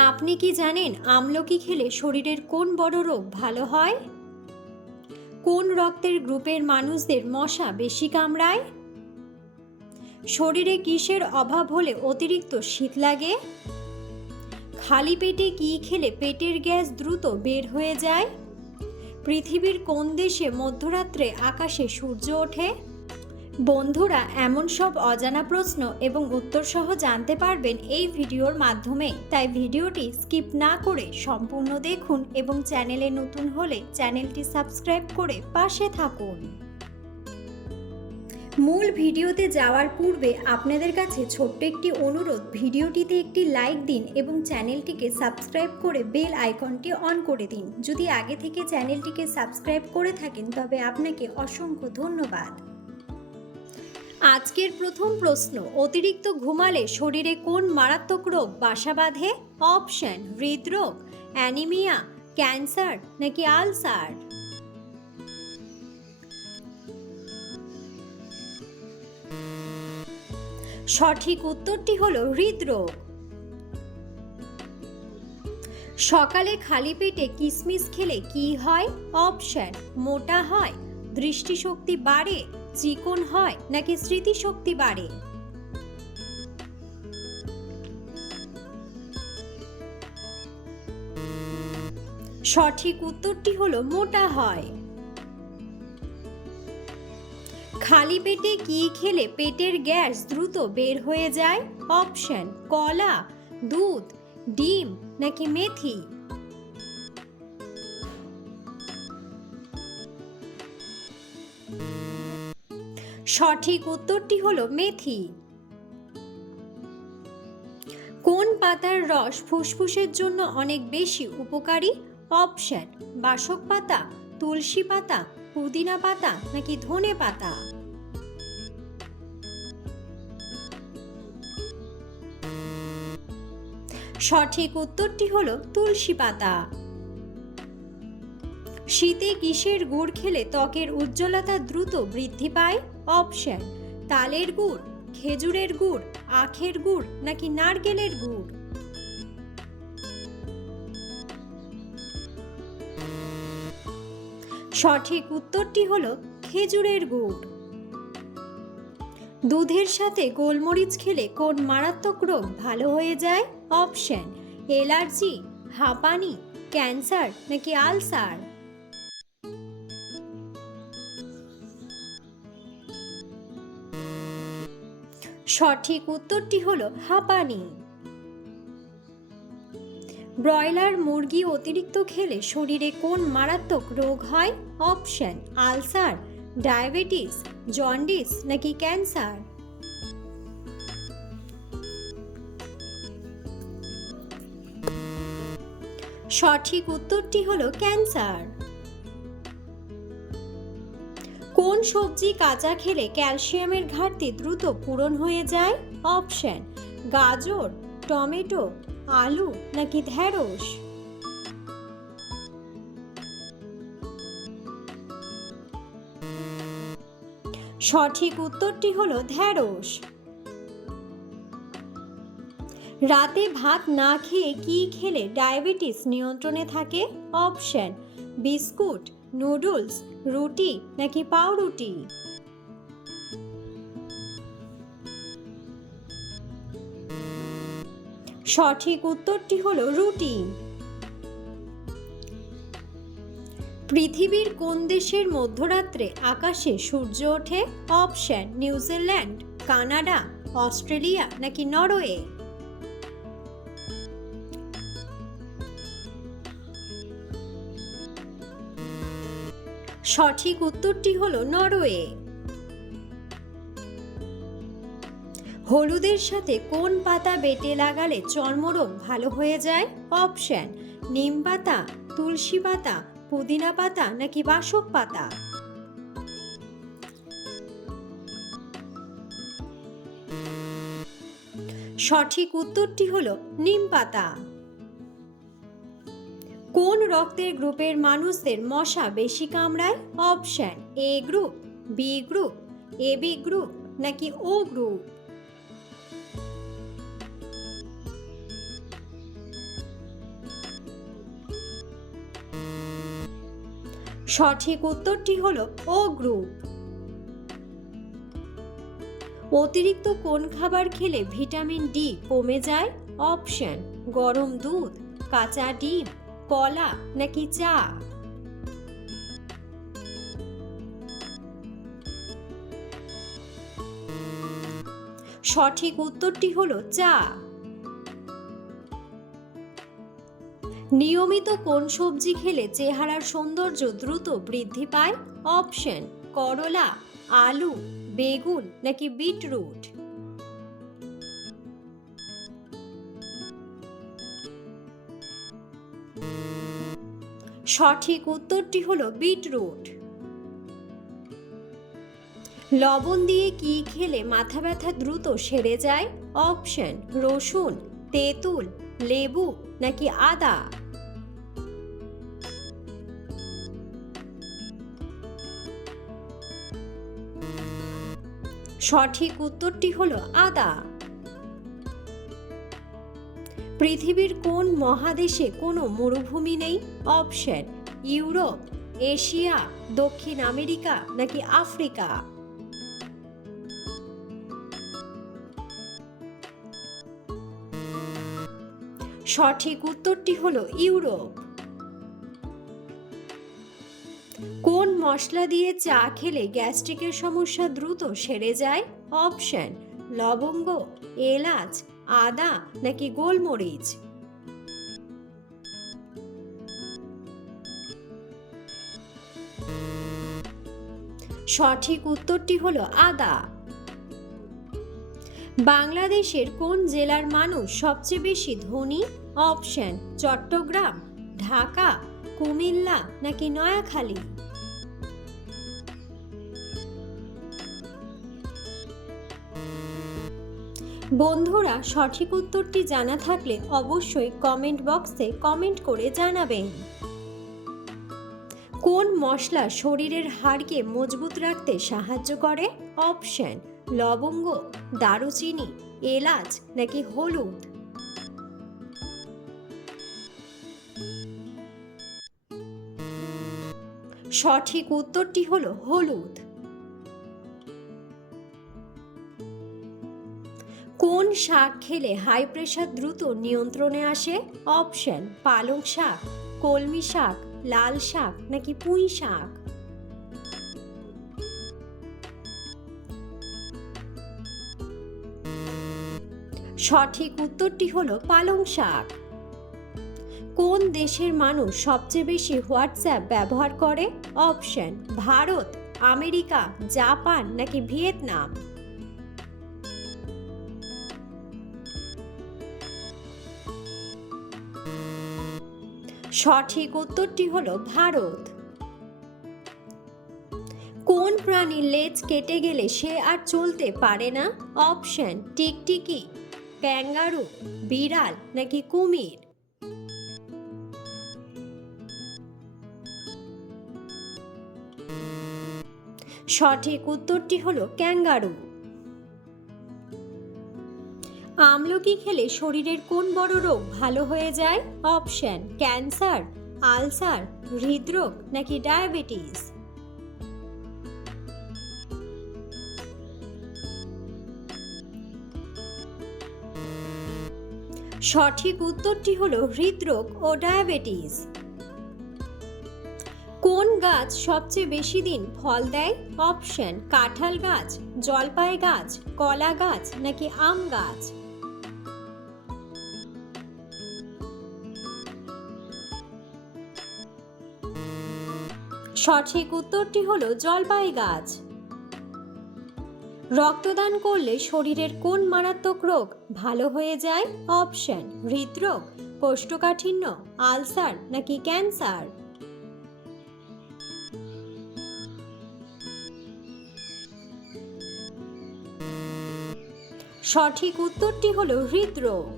আপনি কি জানেন আমলকি খেলে শরীরের কোন বড় রোগ ভালো হয়? কোন রক্তের গ্রুপের মানুষদের মশা বেশি কামড়ায়? শরীরে কিসের অভাব হলে অতিরিক্ত শীত লাগে? খালি পেটে কি খেলে পেটের গ্যাস দ্রুত বের হয়ে যায়? পৃথিবীর কোন দেশে মধ্যরাত্রে আকাশে সূর্য ওঠে? বন্ধুরা, এমন সব অজানা প্রশ্ন এবং উত্তর সহ জানতে পারবেন এই ভিডিওর মাধ্যমে, তাই ভিডিওটি স্কিপ না করে সম্পূর্ণ দেখুন এবং চ্যানেলে নতুন হলে চ্যানেলটি সাবস্ক্রাইব করে পাশে থাকুন। মূল ভিডিওতে যাওয়ার পূর্বে আপনাদের কাছে ছোট্ট একটি অনুরোধ, ভিডিওটিতে একটি লাইক দিন এবং চ্যানেলটিকে সাবস্ক্রাইব করে বেল আইকনটি অন করে দিন। যদি আগে থেকে চ্যানেলটিকে সাবস্ক্রাইব করে থাকেন তবে আপনাকে অসংখ্য ধন্যবাদ। আজকের প্রথম প্রশ্ন, অতিরিক্ত ঘুমালে শরীরে কোন মারাত্মক রোগ বাসা বাঁধে? অপশন: হৃদরোগ, অ্যানিমিয়া, ক্যান্সার নাকি আলসার? সঠিক উত্তরটি হলো হৃদরোগ। সকালে খালি পেটে কিশমিশ খেলে কি হয়? অপশন: মোটা হয়, দৃষ্টিশক্তি বাড়ে, চিকন হয় নাকি স্মৃতিশক্তি বাড়ে? সঠিক উত্তরটি হলো মোটা হয়। খালি পেটে কি খেলে পেটের গ্যাস দ্রুত বের হয়ে যায়? অপশন: কলা, দুধ, ডিম নাকি মেথি? সঠিক উত্তরটি হলো মেথি। কোন পাতার রস ফুসফুসের জন্য অনেক বেশি উপকারী? অপশন: বাসক পাতা, তুলসী পাতা, পুদিনা পাতা নাকি ধনে পাতা? সঠিক উত্তরটি হলো তুলসী পাতা। শীতে কিসের গুড় খেলে ত্বকের উজ্জ্বলতা দ্রুত বৃদ্ধি পায়? অপশন: তালের গুড়, খেজুরের গুড়, আখের গুড় নাকি নারকেলের গুড়? সঠিক উত্তরটি হলো খেজুরের গুড়। দুধের সাথে গোলমরিচ খেলে কোন মারাত্মক রোগ ভালো হয়ে যায়? অপশন: অ্যালার্জি, হাঁপানি, ক্যান্সার নাকি আলসার? সঠিক উত্তরটি হলো হাঁপানি। ব্রয়লার মুরগি অতিরিক্ত খেলে শরীরে কোন মারাত্মক রোগ হয়? অপশন: আলসার, ডায়াবেটিস, জন্ডিস নাকি ক্যান্সার? সঠিক উত্তরটি হলো ক্যান্সার। কোন সবজি কাঁচা খেলে ক্যালসিয়ামের ঘাটতি দ্রুত পূরণ হয়ে যায়? অপশন: গাজর, টমেটো, আলু নাকি ঢেঁড়স? সঠিক উত্তরটি হলো ঢেঁড়স। রাতে ভাত না খেয়ে কি খেলে ডায়াবেটিস নিয়ন্ত্রণে থাকে? অপশন: বিস্কুট, নুডলস, রুটি নাকি পাউরুটি? সঠিক উত্তরটি হলো রুটি। পৃথিবীর কোন দেশের মধ্যরাত্রে আকাশে সূর্য ওঠে? অপশন: নিউজিল্যান্ড, কানাডা, অস্ট্রেলিয়া নাকি নরওয়ে? সঠিক উত্তরটি হলো নরওয়ে। হলুদের সাথে কোন পাতা বেটে লাগালে চর্মরোগ ভালো হয়ে যায়? অপশন: নিম পাতা, তুলসী পাতা, পুদিনা পাতা নাকি বাসক পাতা? সঠিক উত্তরটি হলো নিম পাতা। কোন রক্তের গ্রুপের মানুষদের মশা বেশি কামড়ায়? Option: A group, B group, AB group নাকি ও গ্রুপ? সঠিক উত্তরটি হলো ও গ্রুপ। অতিরিক্ত কোন খাবার খেলে ভিটামিন ডি কমে যায়? অপশন: গরম দুধ, কাঁচা ডিম, কলা নাকি চা। সঠিক উত্তরটি হলো চা। নিয়মিত কোন সবজি খেলে চেহারার সৌন্দর্য দ্রুত বৃদ্ধি পায়? অপশন: করলা, আলু, বেগুন নাকি বিটরুট। সঠিক উত্তরটি হলো বিটরুট। লবণ দিয়ে কি খেলে মাথা ব্যথা দ্রুত সেরে যায়? অপশন: রসুন, তেঁতুল, লেবু নাকি আদা। সঠিক উত্তরটি হলো আদা। পৃথিবীর কোন মহাদেশে কোনো মরুভূমি নেই? অপশন: ইউরোপ, এশিয়া, দক্ষিণ আমেরিকা নাকি আফ্রিকা। সঠিক উত্তরটি হলো ইউরোপ। কোন মশলা দিয়ে চা খেলে গ্যাস্ট্রিকের সমস্যা দ্রুত সেরে যায়? অপশন: লবঙ্গ, এলাচ, আদা নাকি গোলমরিচ। সঠিক উত্তরটি হলো আদা। বাংলাদেশের কোন জেলার মানুষ সবচেয়ে বেশি ধনী? অপশন: চট্টগ্রাম, ঢাকা, কুমিল্লা নাকি নোয়াখালী। বন্ধুরা, সঠিক উত্তরটি জানা থাকলে অবশ্যই কমেন্ট বক্সে কমেন্ট করে জানাবেন। কোন মশলা শরীরের হাড়কে মজবুত রাখতে সাহায্য করে? অপশন: লবঙ্গ, দারুচিনি, এলাচ নাকি হলুদ। সঠিক উত্তরটি হলো হলুদ। কোন শাক খেলে হাই প্রেশার দ্রুত নিয়ন্ত্রণে আসে? অপশন: পালং শাক, কলমি শাক, লাল শাক নাকি পুঁই শাক। সঠিক উত্তরটি হলো পালং শাক। কোন দেশের মানুষ সবচেয়ে বেশি হোয়াটসঅ্যাপ ব্যবহার করে? অপশন: ভারত, আমেরিকা, জাপান নাকি ভিয়েতনাম। সঠিক উত্তরটি হলো ভারত। কোন প্রাণীর লেজ কেটে গেলে সে আর চলতে পারে না? অপশন: টিকটিকি, ক্যাঙ্গারু, বিড়াল নাকি কুমির। সঠিক উত্তরটি হলো ক্যাঙ্গারু। আমলকি খেলে শরীরের কোন বড় রোগ ভালো হয়ে যায়? অপশন: ক্যান্সার, আলসার, হৃদরোগ নাকি ডায়াবেটিস। সঠিক উত্তরটি হলো হৃদরোগ ও ডায়াবেটিস। কোন গাছ সবচেয়ে বেশি দিন ফল দেয়? অপশন: কাঁঠাল গাছ, জলপাই গাছ, কলা গাছ নাকি আম গাছ। সঠিক উত্তরটি হলো জলপাই গাছ। রক্তদান করলে শরীরের কোন মারাত্মক রোগ ভালো হয়ে যায়? অপশন: হৃদরোগ, কোষ্ঠকাঠিন্য, আলসার নাকি ক্যান্সার। সঠিক উত্তরটি হলো হৃদরোগ।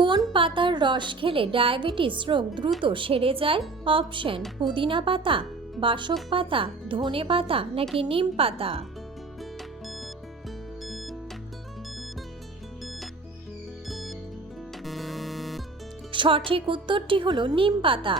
কোন পাতার রস খেলে ডায়াবেটিস রোগ দ্রুত সেরে যায়? অপশন: পুদিনা পাতা, বাসক পাতা, ধনে পাতা নাকি নিম পাতা। সঠিক উত্তরটি হলো নিম পাতা।